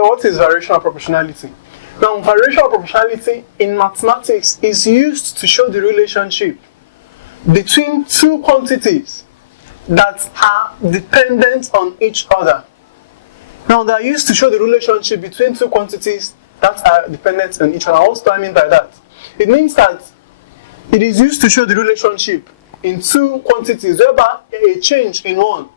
So what is variational proportionality? Now, variational proportionality in mathematics is used to show the relationship between two quantities that are dependent on each other. Now, they are used to show the relationship between two quantities that are dependent on each other. What do I mean by that? It means that it is used to show the relationship in two quantities whereby a change in one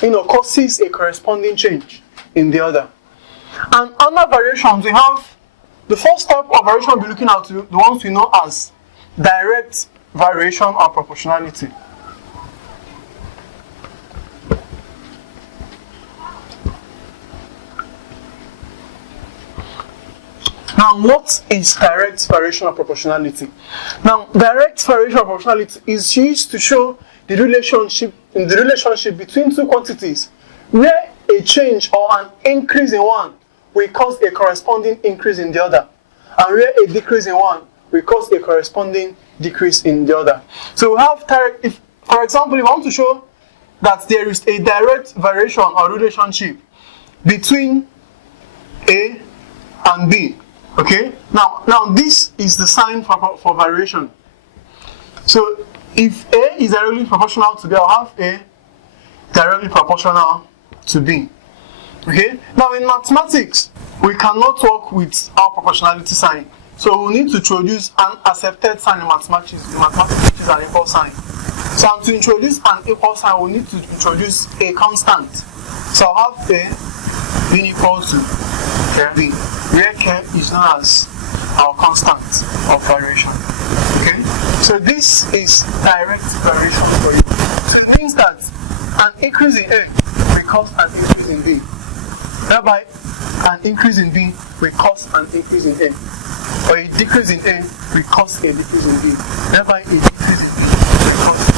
causes a corresponding change in the other. And under variations, we have the first type of variation we'll be looking at, the ones we know as direct variation or proportionality. Now, what is direct variation or proportionality? Now, direct variation or proportionality is used to show the relationship between two quantities where a change or an increase in one will cause a corresponding increase in the other, and where a decrease in one will cause a corresponding decrease in the other. So we have direct, for example, if I want to show that there is a direct variation or relationship between A and B. Okay, now this is the sign for variation. So if A is directly proportional to B, I'll have A directly proportional to B. Okay, now in mathematics, we cannot work with our proportionality sign. So we need to introduce an accepted sign in mathematics, which is an equal sign. So to introduce an equal sign, we need to introduce a constant. So I'll have A being equal to B, where K is known as our constant of variation. Okay, so this is direct variation for you. So it means that an increase in A will cause an increase in B, thereby an increase in B will cause an increase in A, or a decrease in A will cause a decrease in B, thereby a decrease in B will cause a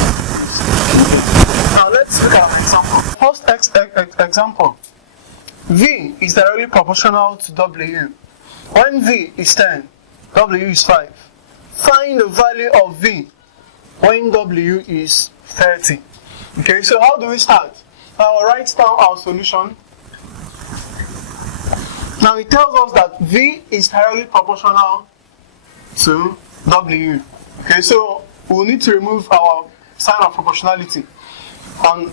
decrease in A. Now let's look at an example. First example. V is directly proportional to W. When V is 10, W is 5. Find the value of V when W is 30. Okay, so how do we start? I'll write down our solution. Now it tells us that V is directly proportional to W. Okay, so we'll need to remove our sign of proportionality. And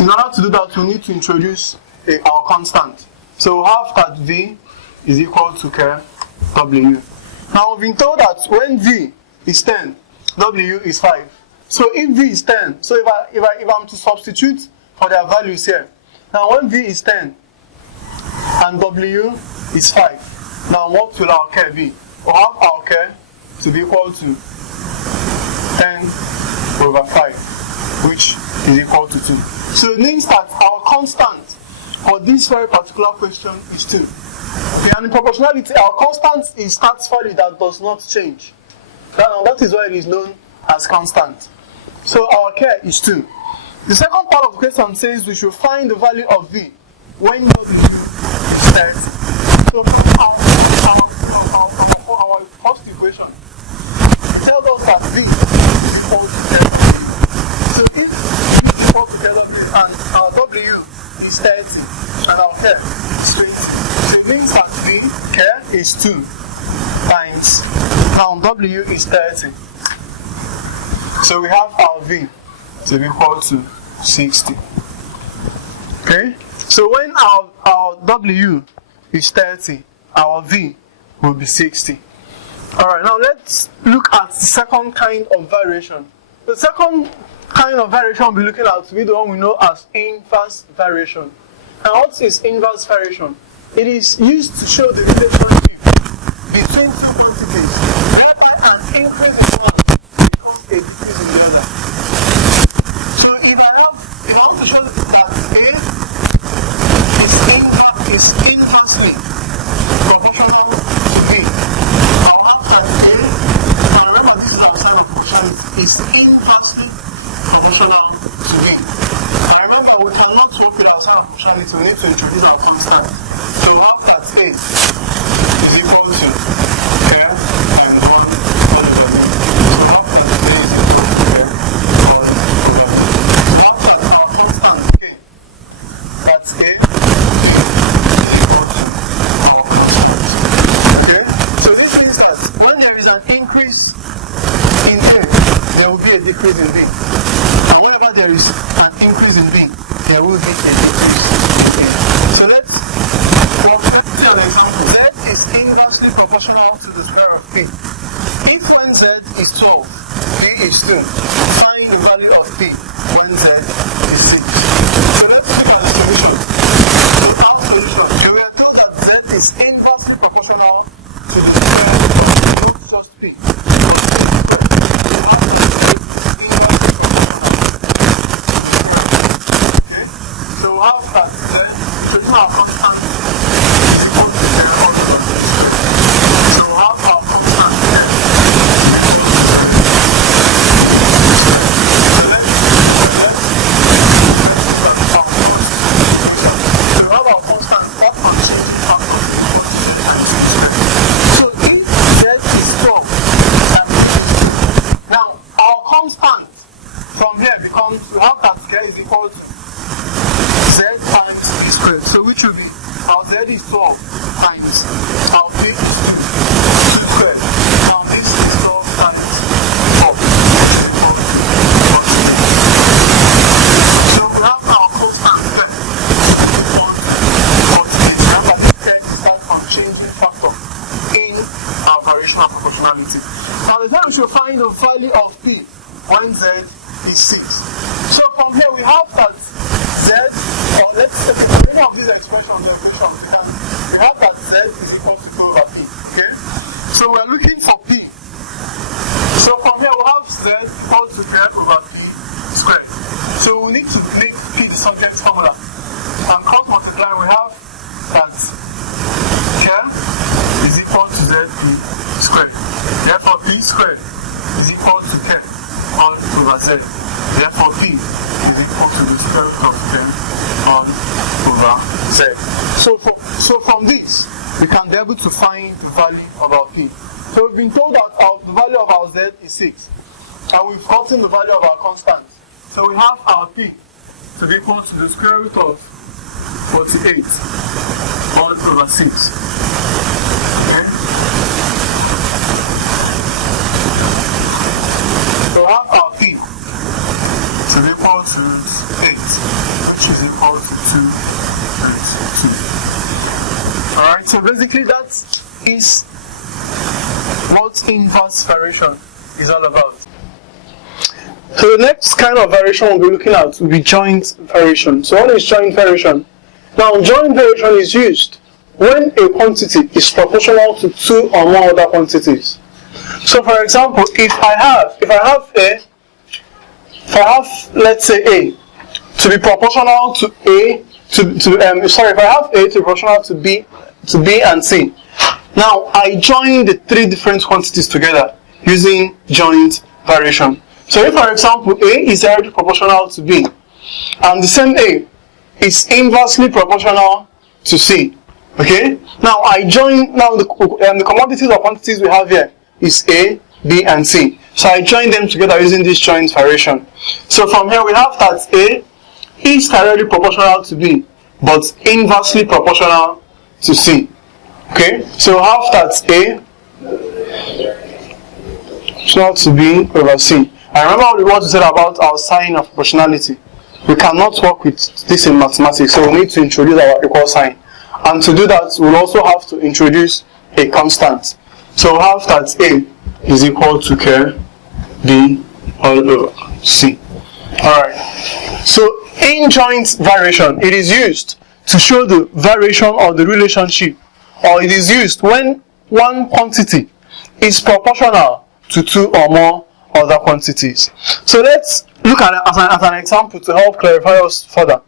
in order to do that, we need to introduce our constant. So we'll have that V is equal to K W. Now we've been told that when V is 10, W is 5. So if V is 10, so if I'm to substitute for their values here, now when V is 10 and W is 5, now what will our K be? We'll have our K to be equal to 10 over 5, which is equal to 2. So it means that our constant for this very particular question is 2. Okay, and in proportionality, our constant is that value that does not change. That is why it is known as constant. So our K is 2. The second part of the question says we should find the value of V when W is 30. So our first equation tells us that V is equal to 30. So if V is equal to W and our W is 30 and our K is 20, so it means that V, K is 2 times, now W is 30. So we have our V to be equal to 60. Okay? So when our W is 30, our V will be 60. Alright, now let's look at the second kind of variation. The second kind of variation we'll be looking at will be the one we know as inverse variation. And what is inverse variation? It is used to show the relationship between two quantities, whereby an increase in one becomes a decrease in the other. So if I want to show that A is inversely proportional to B, I'll have that A, and remember this is our sign of proportionality, is inversely proportional to B. And remember, we cannot work with our sign of proportionality, we need to introduce our constant. So we'll have that A is equal to K and 1 over W. So we'll have that A is equal to K and 1 over W. So we'll have that our constant K, that's A, is equal to increase in A, there will be a decrease in B. And whenever there is an increase in B, there will be a decrease in A. So let's see an example. Z is inversely proportional to the square of P. If when Z is 12, P is 2, find the value of P when Z is 6. So let's look at the solution. So our solution, we are told that Z is inversely proportional to the square of not just P. So how that Z is not constant. So how our constant we have that Z is equal to Z times B squared. So which will be our Z is 12 times our B squared. Our B is 12 times 4. So we have our constant there. We have an extent unchanged factor in our variational proportionality. Now the time we should find the value of P when Z is 6. So from here we have that Z, or let's take any of these expressions, we have that Z is equal to 2 over P. Okay? So we're looking for P. So from here we have Z equal to F over P squared. So we need to make P the subject formula. And cross multiply, we have that K is equal to ZP squared. Therefore P squared is equal to K all over Z. Therefore P is equal to the square root of 10 all over Z. So from this, we can be able to find the value of our P. So we've been told that the value of our Z is 6. And we've gotten the value of our constant. So we have our P to be equal to the square root of 48 all over 6. Okay? So we have our P to be equal to 8, which is equal to 2 and 2. Alright, so basically that is what inverse variation is all about. So the next kind of variation we'll be looking at will be joint variation. So what is joint variation? Now joint variation is used when a quantity is proportional to 2 or more other quantities. So for example, if I have let's say A to be proportional to A if I have A to be proportional to B and C. Now I join the 3 different quantities together using joint variation. So if for example A is directly proportional to B and the same A is inversely proportional to C. Okay? Now I join the commodities or quantities we have here is A, B and C. So I join them together using this joint variation. So from here we have that A is directly proportional to B, but inversely proportional to C. Okay? So we have that A proportional to B over C. And remember what we said about our sign of proportionality. We cannot work with this in mathematics, so we need to introduce our equal sign. And to do that, we'll also have to introduce a constant. So we'll have that A is equal to K B all over C. Alright. So in joint variation, it is used to show the variation or the relationship, or it is used when one quantity is proportional to 2 or more other quantities. So let's look at it as an example to help clarify us further.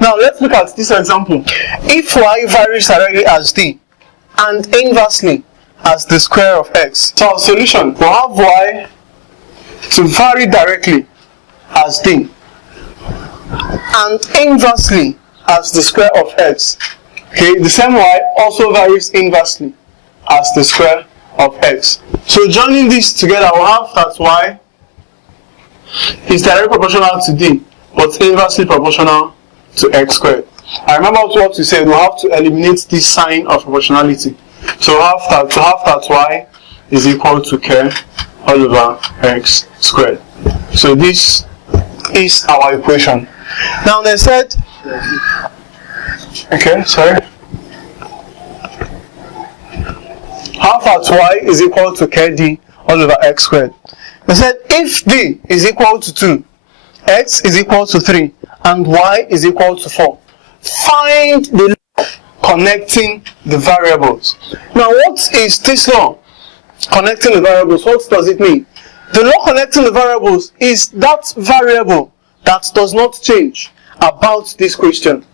Now let's look at this example. If y varies directly as d and inversely as the square of x. So our solution will have y to vary directly as d and inversely as the square of x. Okay, the same y also varies inversely as the square of x. So joining these together, we'll have that y is directly proportional to d, but inversely proportional to x squared. And remember what we said, we'll have to eliminate this sign of proportionality. So we'll have that y is equal to k all over x squared. So this is our equation. Now they said, okay, sorry. How about y is equal to kd all over x squared? They said if d is equal to 2, x is equal to 3, and y is equal to 4, find the law connecting the variables. Now what is this law connecting the variables? What does it mean? The law connecting the variables is that variable that does not change about this question.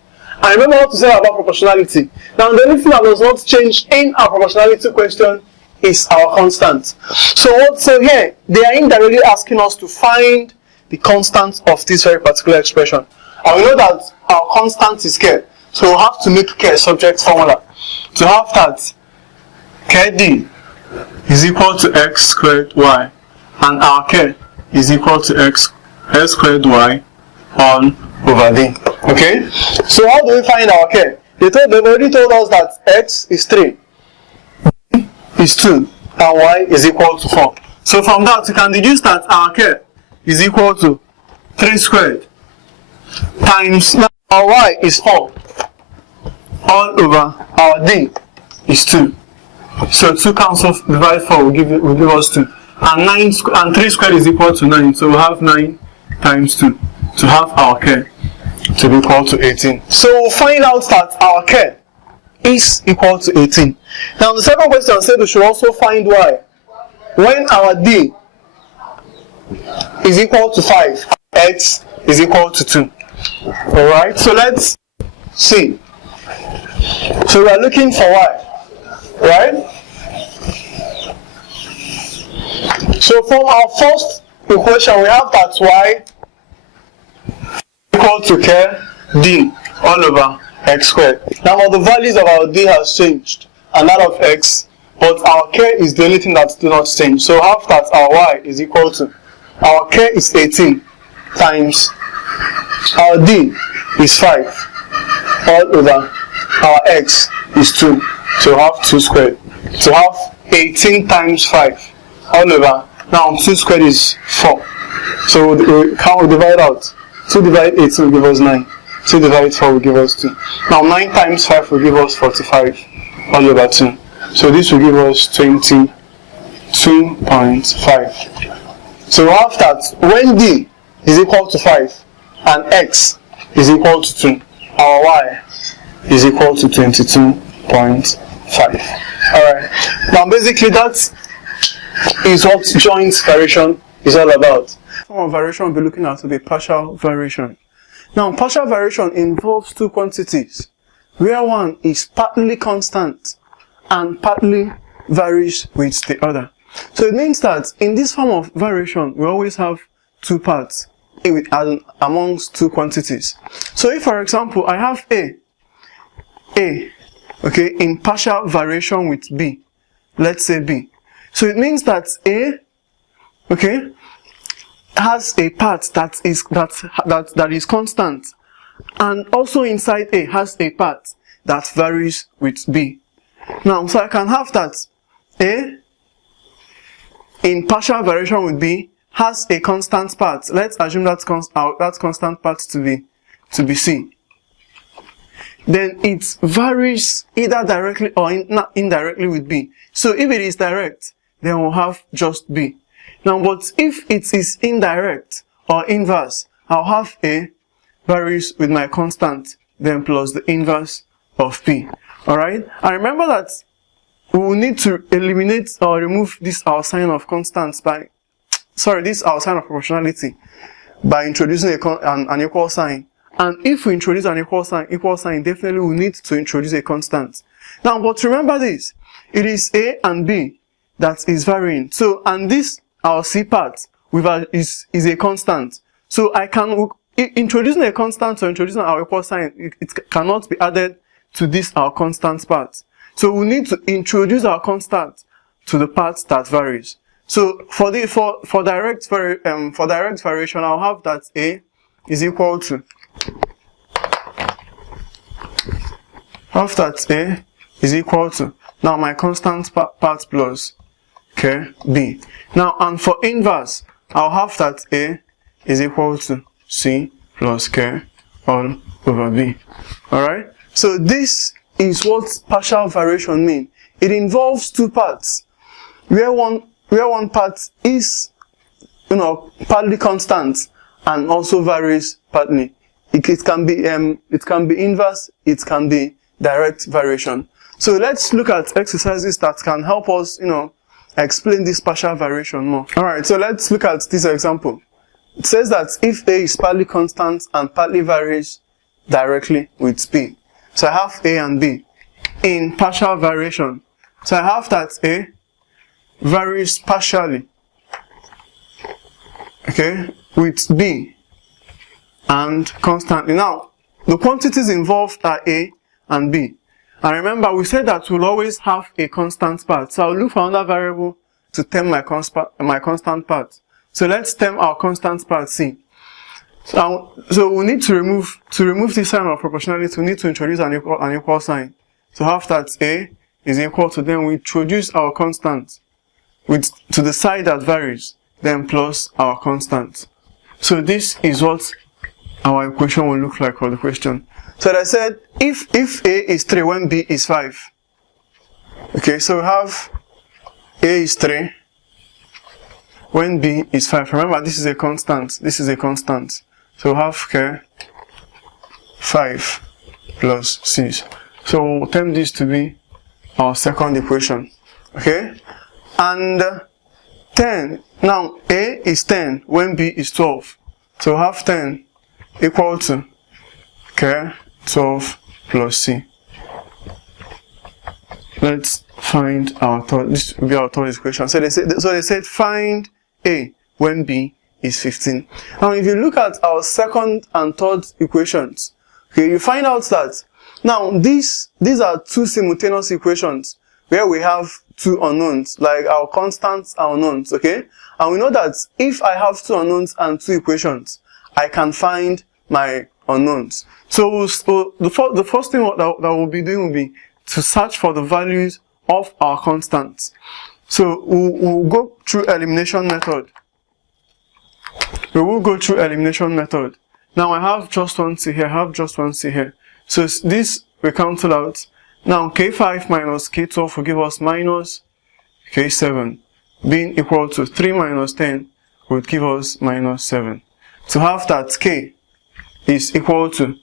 And remember what to say about proportionality. Now the only thing that does not change in our proportionality question is our constant. So here, they are indirectly asking us to find the constant of this very particular expression. And we know that our constant is k. So we'll have to make k a subject formula. To have that, kd is equal to x squared y, and our k is equal to x squared y all over d. Okay? So how do we find our k? They've already told us that x is 3, b is 2, and y is equal to 4. So from that, we can deduce that our k is equal to 3 squared times our y is 4 all over our d is 2. So 2 cancels, divide 4 will give us 2. And 3 squared is equal to 9. So we'll have 9 times 2 to have our k to be equal to 18. So we'll find out that our k is equal to 18. Now the second question said we should also find y when our d is equal to 5, x is equal to 2. Alright, so let's see. So we are looking for y, right? So from our first equation, we have that y equal to k d all over x squared. Now the values of our d has changed, and that of x, but our k is the only thing that do not change. So have that our y is equal to, our k is 18 times our d is 5 all over our x is 2. So have 2 squared. So have 18 times 5 all over. Now 2 squared is 4. So can we divide out? 2 divide 18 will give us 9. 2 divide 4 will give us 2. Now 9 times 5 will give us 45 all over 2. So this will give us 22.5. So we have that when d is equal to 5 and x is equal to 2, our y is equal to 22.5. Alright. Now basically that is what joint variation is all about. Form of variation we'll be looking at the partial variation. Now partial variation involves two quantities, where one is partly constant and partly varies with the other. So it means that in this form of variation we always have two parts amongst two quantities. So if for example I have a, okay, in partial variation with b, let's say b. So it means that a, okay, has a part that is constant, and also inside a has a part that varies with b. Now, so I can have that a in partial variation with b has a constant part. Let's assume that constant part to be c. Then it varies either directly or indirectly with b. So if it is direct, then we'll have just b. Now, but if it is indirect or inverse, I'll have a varies with my constant, then plus the inverse of p. Alright? And remember that we will need to eliminate or remove this our sign of constants by, this our sign of proportionality by introducing an equal sign. And if we introduce an equal sign, definitely we need to introduce a constant. Now, but remember this, it is a and b that is varying. So, and this, our c part, is a constant. So I can, introducing a constant or introducing our equal sign, it cannot be added to this, our constant part. So we need to introduce our constant to the part that varies. So for direct variation, I'll have that a is equal to, now my constant part plus okay, B. Now, and for inverse, I'll have that A is equal to C plus K all over B. Alright? So this is what partial variation means. It involves two parts, where one part is, partly constant and also varies partly. It can be inverse, it can be direct variation. So let's look at exercises that can help us, explain this partial variation more. Alright, so let's look at this example. It says that if A is partly constant and partly varies directly with B. So I have A and B in partial variation. So I have that A varies partially, okay, with B and constantly. Now, the quantities involved are A and B. And remember, we said that we'll always have a constant part. So I'll look for another variable to term my constant part. So let's term our constant part C. So we need to remove this sign of proportionality, we need to introduce an equal sign. So have that A is equal to, then we introduce our constant to the side that varies, then plus our constant. So this is what our equation will look like for the question. So I said, if A is 3 when B is 5. Okay, so we have A is 3 when B is 5. Remember, this is a constant. This is a constant. So we have 5 plus 6. So we'll term this to be our second equation. Okay? And 10. Now, A is 10 when B is 12. So we have 10 equal to 12 plus C. Let's find our third. This will be our third equation. So they said find A when B is 15. Now, if you look at our second and third equations, okay, you find out that now these are two simultaneous equations where we have two unknowns, like our constants are unknowns, okay? And we know that if I have two unknowns and two equations, I can find my unknowns. So the first thing that we'll be doing will be to search for the values of our constants. So we'll go through elimination method. We will go through elimination method. Now I have just one C here, I have just one C here. So this we cancel out. Now K5 minus K12 will give us minus K7, being equal to 3 minus 10 would give us minus 7. To have that K is equal to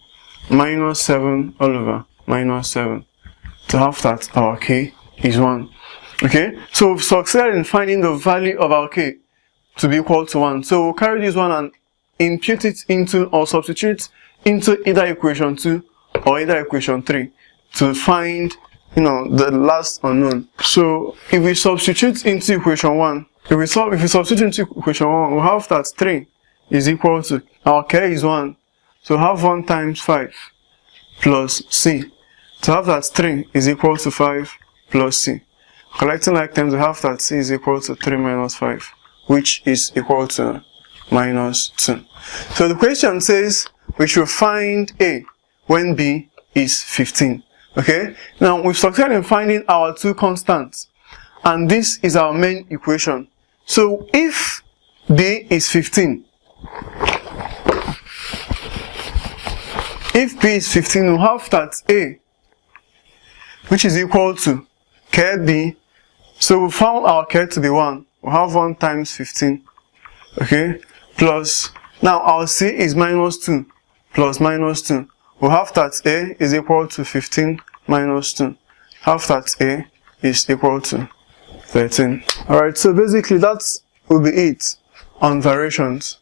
minus 7 all over minus 7. To have that our K is 1. Okay, so we've succeeded in finding the value of our K to be equal to 1. So we'll carry this one and impute it into, or substitute into either equation 2 or either equation 3 to find, the last unknown. So if we substitute into equation 1, if we substitute into equation 1, we'll have that 3 is equal to, our K is 1. So have 1 times 5 plus C. To have that 3 is equal to 5 plus C. Collecting like terms, we have that C is equal to 3 minus 5, which is equal to minus 2. So the question says we should find A when B is 15. Okay? Now we've succeeded in finding our two constants, and this is our main equation. So if B is 15, if B is 15, we'll have that A, which is equal to KB. So we found our K to be 1. We'll have 1 times 15. Okay? Plus, now our C is minus 2 plus minus 2. We'll have that A is equal to 15 minus 2. Have that A is equal to 13. Alright, so basically that will be it on variations.